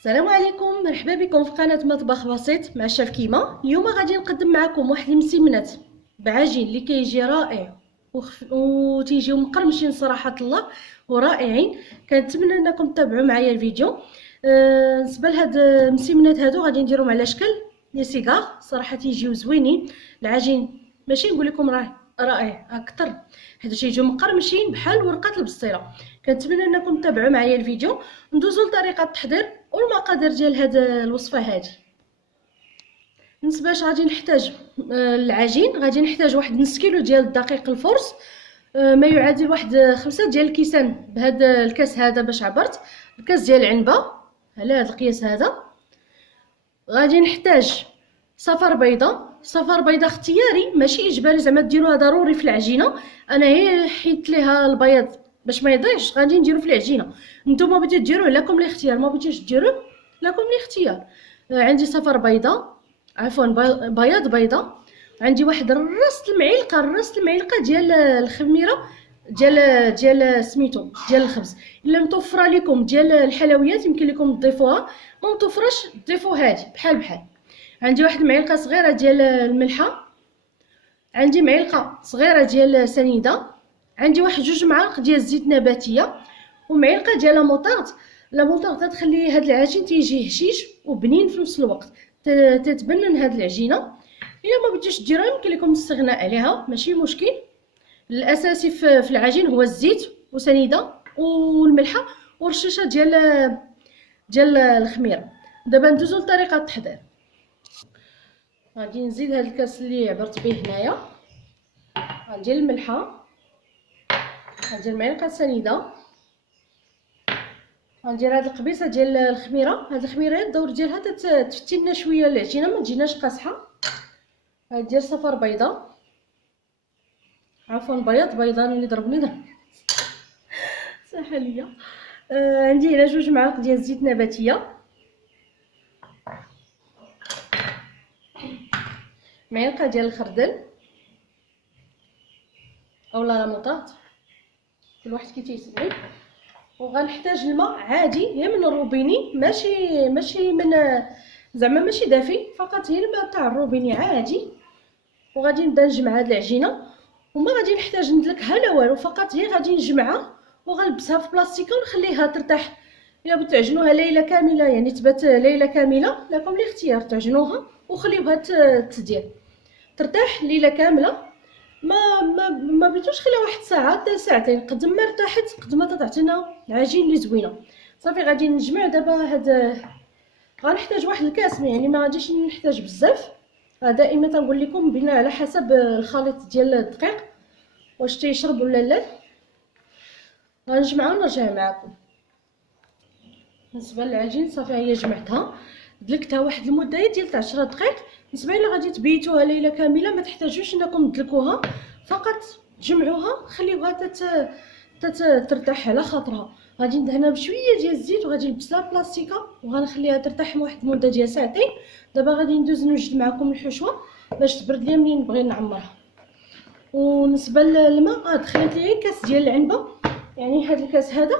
السلام عليكم، مرحبا بكم في قناه مطبخ بسيط مع الشيف كيما. اليوم غادي نقدم معكم واحد المسمنات بعجين اللي كيجي رائع وتيجيو مقرمشين صراحه الله ورائعين. كنتمنى انكم تتابعوا معايا الفيديو. بالنسبه لهاد المسمنات هادو غادي نديرهم على شكل لي سيغار، صراحه تيجيو زوينين. العجين ماشي نقول لكم راه رائع اكثر، حيت تيجيو مقرمشين بحال ورقه البصيره. كنتمنى انكم تتابعوا معايا الفيديو. ندوزو لطريقه التحضير والمقادير ديال هاد الوصفه هادي. بالنسبه غادي نحتاج العجين، غادي نحتاج واحد نص كيلو ديال الدقيق الفرص، ما يعادل واحد 5 ديال الكيسان بهذا الكاس هذا باش عبرت الكاس ديال العنبه على هذا القياس هذا. غادي نحتاج صفر بيضه اختياري ماشي اجباري زعما ديروها ضروري في العجينه. انا هي حيت ليها البياض باش ما يضيعش غادي نديرو في العجينه. نتوما بغيتو ديروه لكم الاختيار، ما بغيتوش ديروه لكم الاختيار. عندي صفر بيضه، عفوا بياض بيضه. عندي واحد راس المعلقه ديال الخميره ديال سميتو ديال الخبز. الا متوفره لكم ديال الحلويات يمكن لكم تضيفوها، ما متوفرش ضيفوا هذه بحال. عندي واحد المعلقه صغيره ديال الملحه، عندي معلقه صغيره ديال سنيده، عندي واحد 2 معالق ديال الزيت نباتيه، ومعلقه ديال لا موطارد تخلي هاد العجين تيجي هشيش وبنين في نفس الوقت، تتبنن هاد العجينه. الا ما بغيتوش ديروها يمكن لكم الاستغناء عليها، ماشي مشكل. الاساسي في العجين هو الزيت وسنيده والملحه ورشيشه ديال الخميره. دابا ندوزو لطريقه التحضير. غادي نزيد هاد الكاس اللي عبرت به هنايا، غندير الملحه، غندير معلقه سنيده، غندير هاد القبيصه ديال الخميره. هاد الخميره الدور ديالها تفتي لنا شويه العجينه ما تجيناش قاصحه. غندير صفر بيضه، عفوا بيضان اللي ضربني صح ليا. عندي هنا 2 معالق ديال الزيت نباتيه، معلقه ديال الخردل اولا لا موطارد، كل واحد كي تيسمي. وغنحتاج الماء عادي غير من الروبيني، ماشي من زعما ماشي دافي، فقط هي الماء تاع الروبيني عادي. وغادي نبدا نجمع هاد العجينه، وما غادي نحتاج ندلكها لا والو، فقط هي غادي نجمعها وغنلبسها في بلاستيكه ونخليها ترتاح. الا بغيتو تعجنوها ليله كامله يعني تبات ليله كامله لكم الاختيار، تعجنوها وخليوها تدير ترتاح ليله كامله. ما بغيتوش خليها واحد ساعه حتى ساعتين، قد ما ارتاحت قد ما تعطينا العجين اللي زوينه. صافي غادي نجمع دابا هاد. غنحتاج واحد الكاس يعني ما غاديش نحتاج بزاف. دائما تنقول لكم بناء على حسب الخليط ديال الدقيق واش تيشرب ولا لا. غنجمعها ونرجع معكم. بالنسبه للعجين صافي هي جمعتها دلكتها واحد المده ديال 10 دقائق. بالنسبه الا غادي تبيتوها ليله كامله ما تحتاجوش انكم تدلكوها، فقط تجمعوها خليوها ترتاح على خاطرها. غادي ندهنها بشويه ديال الزيت وغادي نلبسها بلاستيكه وغنخليها ترتاح واحد المده ديال ساعتين. دابا غادي ندوز نوجد معكم الحشوه باش تبرد ليا منين نبغي نعمرها. وبالنسبه للماء دخلت ليا كاس ديال العنبه، يعني هذا الكاس هذا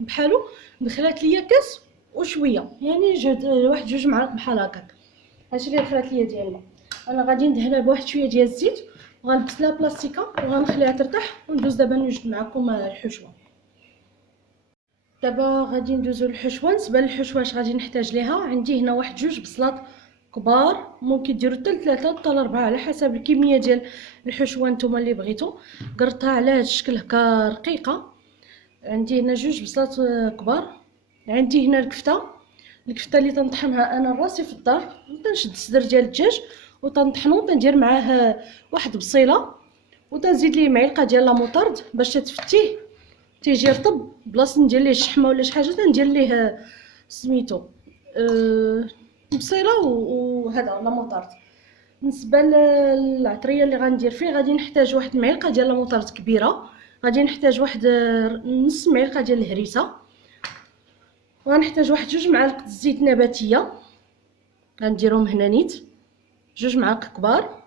بحالو دخلت ليا كاس وشويه، يعني واحد 2 معالق بحال هكاك. هادشي اللي دخلت ليا ديال الماء. انا غادي ندهنها بواحد شويه ديال الزيت وغنلبس لها بلاستيكه وغنخليها ترتاح. وندوز دابا نوجد معكم الحشوه. دابا غادي ندوزو للحشوه. بالنسبه للحشوه اش غادي نحتاج ليها، عندي هنا واحد 2 بصلات كبار، ممكن ديروا حتى 3 حتى 4 على حسب الكميه ديال الحشوه نتوما اللي بغيتو. قرطها على هذا الشكل هكا رقيقه. عندي هنا 2 بصلات كبار. عندي هنا الكفته اللي تنطحنها انا راسي في الدار. تنشد الصدر ديال الدجاج وتنطحنو، تندير معاه واحد بصيله وتنزيد ليه معلقه ديال لا موطارد باش تفتيه تيجي رطب. بلاصه ندير ليه الشحمه ولا شي حاجه تندير ليه سميتو بصيله وهذا لا موطارد. بالنسبه للعطريه اللي غندير فيه غادي نحتاج واحد المعلقه ديال لا موطارد كبيره، غادي نحتاج واحد نص معلقه ديال الهريسه، وغنحتاج واحد 2 معالق الزيت نباتيه غنديرهم هنا نيت 2 معالق كبار.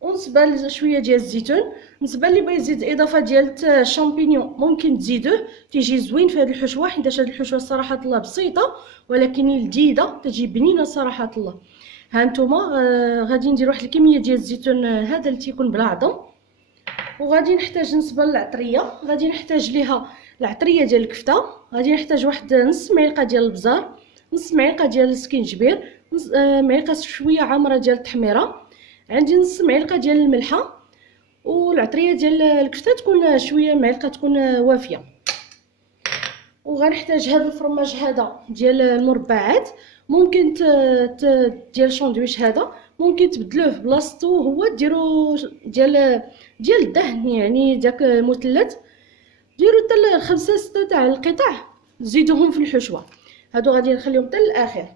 ونصبه شويه ديال الزيتون. بالنسبه اللي بغى يزيد اضافه ديال الشامبينيون ممكن تزيدوه، تيجي زوين في هذه الحشوه، حيت هذه الحشوه صراحه الله بسيطه ولكن لذيذه، تجي بنينه صراحه الله. ها نتوما غادي ندير واحد الكميه ديال الزيتون هذا اللي تيكون بلا عظم. وغادي نحتاج بالنسبه للعطريه، غادي نحتاج ليها العطريه ديال الكفته، غادي نحتاج واحد نص معلقه ديال البزار، نص معلقه ديال السكينجبير، نص معلقه شويه عامره ديال التحميره، عندي نص معلقه ديال الملحه، والعطريه ديال الكفته تكون شويه معلقه تكون وافيه. وغنحتاج هذا الفرماج هذا ديال المربعات، ممكن ديال الشاندويش هذا ممكن تبدلوه بلاصتو هو ديروا ديال الدهن، يعني داك المثلث ديروا حتى 5 6 تاع القطع زيدوهم في الحشوه. هادو غادي نخليهم حتى للاخر.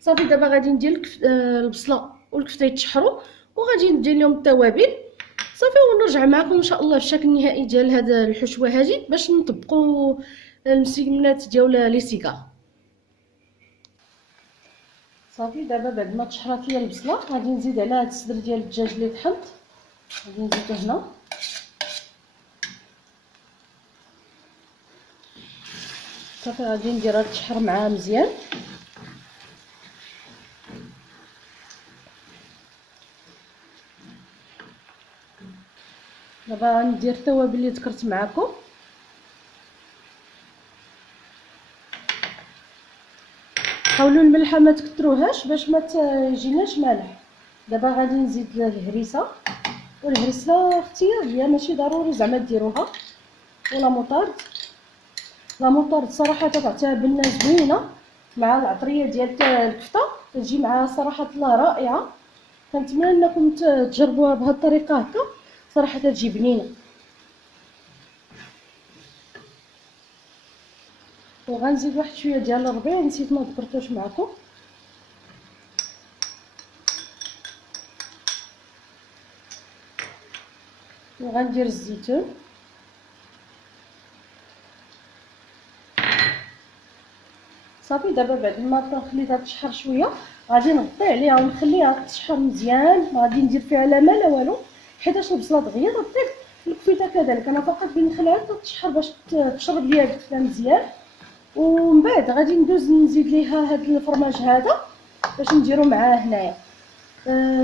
صافي دابا غادي ندير البصله والكفته يتشحروا، وغادي ندير لهم التوابل صافي، ونرجع معكم ان شاء الله في الشكل النهائي ديال هذا الحشوه هذه باش نطبقوا المسكنات ديال لي سيغار. صافي دابا بعد ما تشحرات ليا البصله غادي نزيد عليها هاد الصدر ديال الدجاج اللي طحنت، غادي نزيدو هنا. صافي غادي نديرها تشحر معاها مزيان. دابا غندير التوابل اللي ذكرت معكم. حاولوا الملحه ما تكثروهاش باش ما تجيناش مالح. دابا غادي نزيد الهريسه، والهريسه اختياريه ماشي ضروري زعما ديروها، ولا موطارد. لا موطارد صراحه تعطيها بنه زوينه مع العطريه ديال الكفته، تجي معها صراحه الله رائعه. كنتمنى انكم تجربوها بهذه الطريقه هكا، صراحه تجي بنينه. وغنزيد واحد شويه ديال الربيع نسيت ما ذكرتوش معكم. وغندير الزيتون. صافي دابا بعد ما خليتها تشحر شويه غادي نغطي عليها ونخليها تشحر مزيان، ما غادي ندير فيها لا ما لا والو حيتاش البصله دغيا طيب. الكفته كذلك انا فقط بنخليها تشحر باش تشرب ليا الكفته مزيان. ومن بعد غادي ندوز نزيد ليها هذا الفرماج هذا باش نديرو معاه هنايا.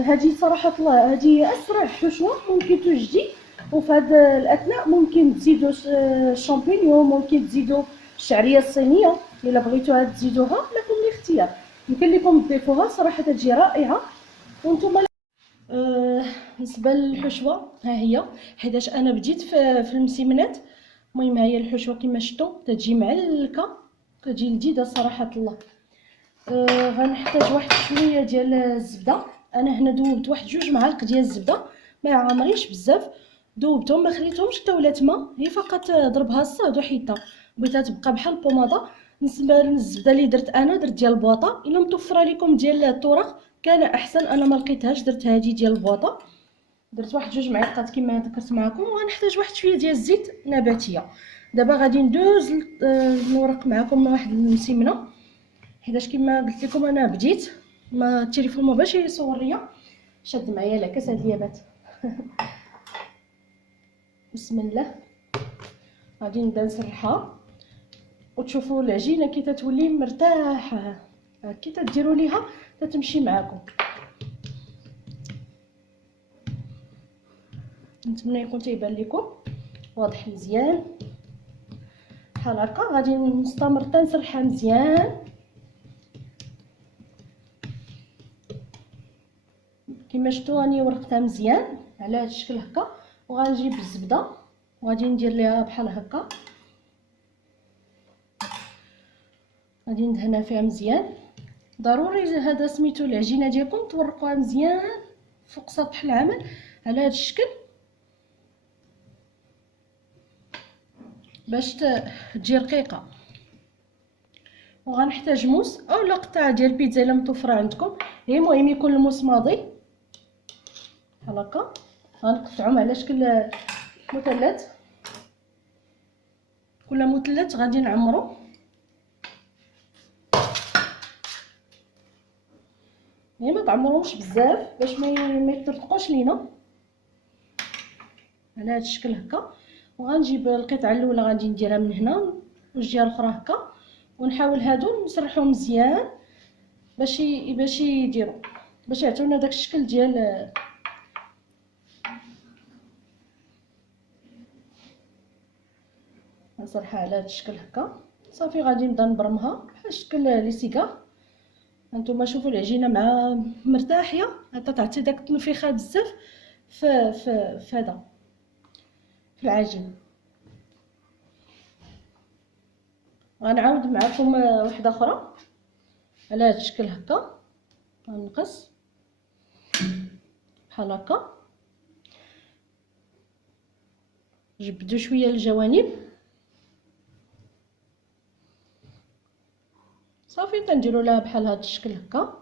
هذه صراحه الله هذه اسرع حشوه ممكن توجدي، وفي هذا الاثناء ممكن تزيدوا الشامبينيون، ممكن تزيدوا الشعريه الصينيه الا بغيتوها تزيدوها، لكم الاختيار، يمكن لكم تضيفوها صراحه تجي رائعه. وانتم بالنسبه للحشوه ها هي، حيتاش انا بديت في المسيمنات. المهم ها هي الحشوه كما شفتوا تجي معلكه، تجي لذيذه صراحه الله. غنحتاج واحد شويه ديال الزبده. انا هنا ذوبت واحد 2 معالق ديال الزبده، ما عامرينش بزاف، ذوبتهم ما خليتهمش حتى ولات ما، هي فقط ضربها الصاد وحيدتها بغيتها تبقى بحال البوماده. بالنسبه للزبده اللي درت انا درت ديال البواطه، الا متوفره لكم ديال الطرق كان احسن، انا ما لقيتهاش درت هذه ديال البواطه. درت واحد 2 معالق كما ذكرت معكم. وغنحتاج واحد شويه ديال الزيت نباتيه. دابا غادي ندوز نورق معكم واحد المسيمنه، حيتاش كما قلت لكم انا بديت ما التليفون ما باش يصور ليا، شد معايا العكس هاد اليابات. بسم الله. غادي نبدا نسرحها وتشوفوا العجينه كي تتولي مرتاحه، كي تديروا ليها تتمشي معاكم. نتمنى يكون تيبان لكم واضح مزيان بحال هكا. غادي نستمر حتى نسرحها مزيان كما شفتوا راني ورقتها مزيان على هذا الشكل هكا. وغنجيب الزبده وغادي ندير ليها بحال هكا، غادي ندهنها فيها مزيان. ضروري هذا سميتو العجينه ديالكم تورقوها مزيان فوق سطح العمل على هذا الشكل باش تجي رقيقه. وغنحتاج موس او لا قطعه ديال البيتزا الا متوفره عندكم، هي المهم يكون الموس ماضي بحال هكا. غنقطعهم على شكل مثلث، كل مثلث غادي نعمرو. يعني ما تعمروش بزاف باش ما يطرطقوش لينا. على هذا الشكل هكا. وغنجيب القطعه الاولى غادي نديرها من هنا والجهه الاخرى هكا، ونحاول هادو نسرحوهم مزيان باش يديروا باش يعطيونا داك الشكل ديال نسرحها على هذا الشكل هكا. صافي غادي نبدا نبرمها بحال شكل لي سيغار. هانتوما شوفوا العجينه مع مرتاحيه، حتى تعطي داك التنفيخه بزاف في هذا في العجين. غنعاود معكم وحده اخرى على هذا الشكل هكا. غنقص بحال هكا، جبدوا شويه الجوانب. صافي كنديروا لها بحال هذا الشكل هكا.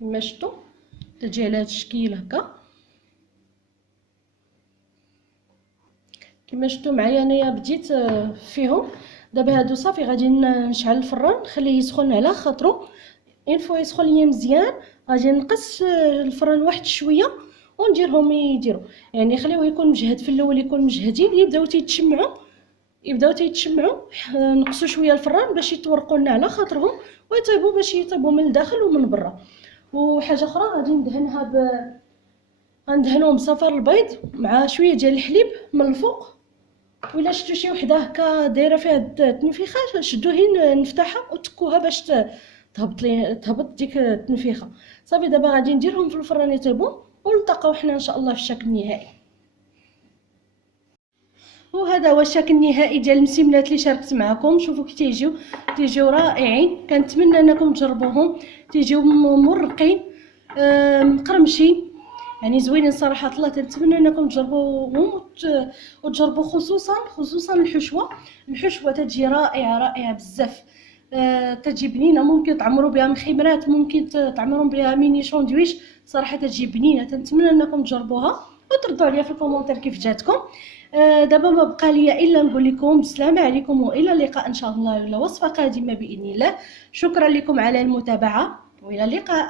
كما شفتوا تجي على هذا الشكل هكا. كما شفتوا معايا انايا بديت فيهم. دابا هادو صافي غادي نشعل الفران نخليه يسخن على خاطرو. اين فوا يسخن ليا مزيان غادي نقص الفران واحد شويه ونديرهم يديروا، يعني خليوه يكون مجهد في الاول، يكون مجهدين يبداو تيتشمعوا. نقصوا شويه الفران باش يتورقوا لنا على خاطرهم ويطيبوا باش يطيبوا من الداخل ومن برا. وحاجه اخرى غادي ندهنها غندهنوهم بصفار البيض مع شويه ديال الحليب من الفوق. ولا شفتوا شي وحده هكا دايره فيها التنفيخه شدوا هي نفتحها وتكوها باش تهبط ديك التنفيخه. صافي دابا غادي نديرهم في الفران يطيبوا ونلتقاو حنا ان شاء الله في الشكل النهائي. وهذا هو الشكل النهائي ديال المسمنات اللي شاركت معكم. شوفوا كي تيجيو رائعين. كنتمنى انكم تجربوهم، تيجيو مرقين مقرمشين، يعني زوينين صراحه الله. تنتمنى انكم تجربوهم وتجربوا خصوصا الحشوه تجي رائعه بزاف. تجي بنينه، ممكن تعمروا بها مخيمرات، ممكن تعمروا بها ميني شوندويش، صراحه تجي بنينه. تنتمنى انكم تجربوها وتردوا عليا في الكومونتير كيف جاتكم. دابا ما بقى ليا الا نقول لكم السلام عليكم والى اللقاء ان شاء الله ولا وصفه قادمه باذن الله. شكرا لكم على المتابعه والى اللقاء.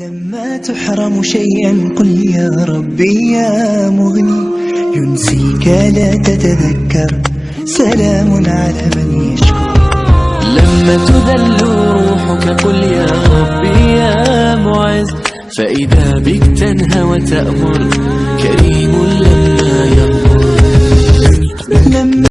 لما تحرم شيئا قل يا ربي يا مغني، ينسيك لا تتذكر، سلام على من يشكر. لما تذل روحك قل يا ربي يا معز، فإذا بك تنهى وتأمر، كريم لما يأمر.